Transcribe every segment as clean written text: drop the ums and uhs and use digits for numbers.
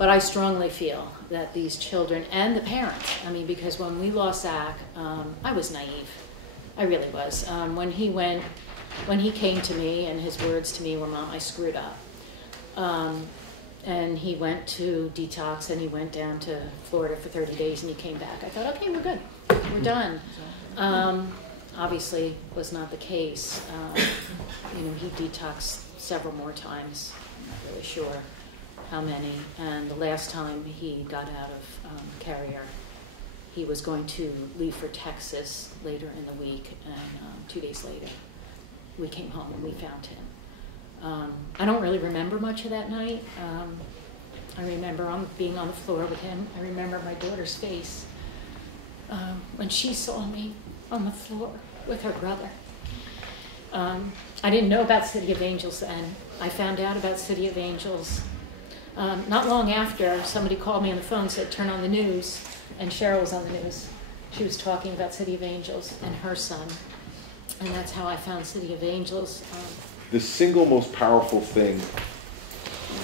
But I strongly feel that these children and the parents, I mean, because when we lost Zach, I was naive. I really was. When he came to me and his words to me were, "Mom, I screwed up." And he went to detox and he went down to Florida for 30 days and he came back. I thought, okay, we're good. We're done. Obviously was not the case. He detoxed several more times. I'm not really sure how many. And the last time he got out of Carrier, he was going to leave for Texas later in the week, and 2 days later, we came home and we found him. I don't really remember much of that night. I remember being on the floor with him. I remember my daughter's face when she saw me on the floor with her brother. I didn't know about City of Angels then. I found out about City of Angels not long after. Somebody called me on the phone and said, "Turn on the news," and Cheryl was on the news. She was talking about City of Angels and her son, and that's how I found City of Angels. The single most powerful thing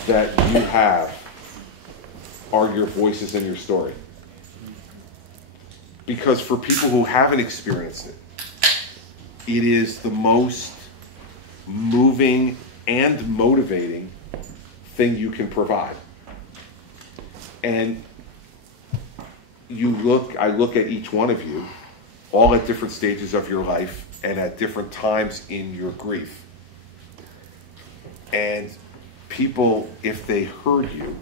that you have are your voices and your story. Because for people who haven't experienced it, it is the most moving and motivating thing you can provide. And I look at each one of you, all at different stages of your life and at different times in your grief. And people, if they heard you,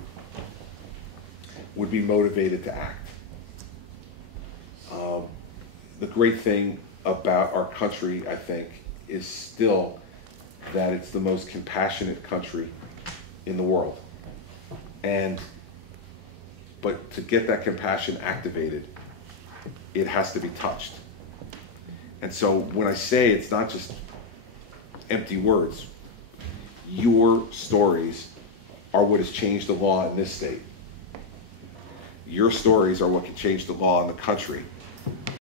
would be motivated to act. The great thing about our country, I think, is still that it's the most compassionate country in the world. But to get that compassion activated, it has to be touched. And so when I say it's not just empty words, your stories are what has changed the law in this state. Your stories are what can change the law in the country.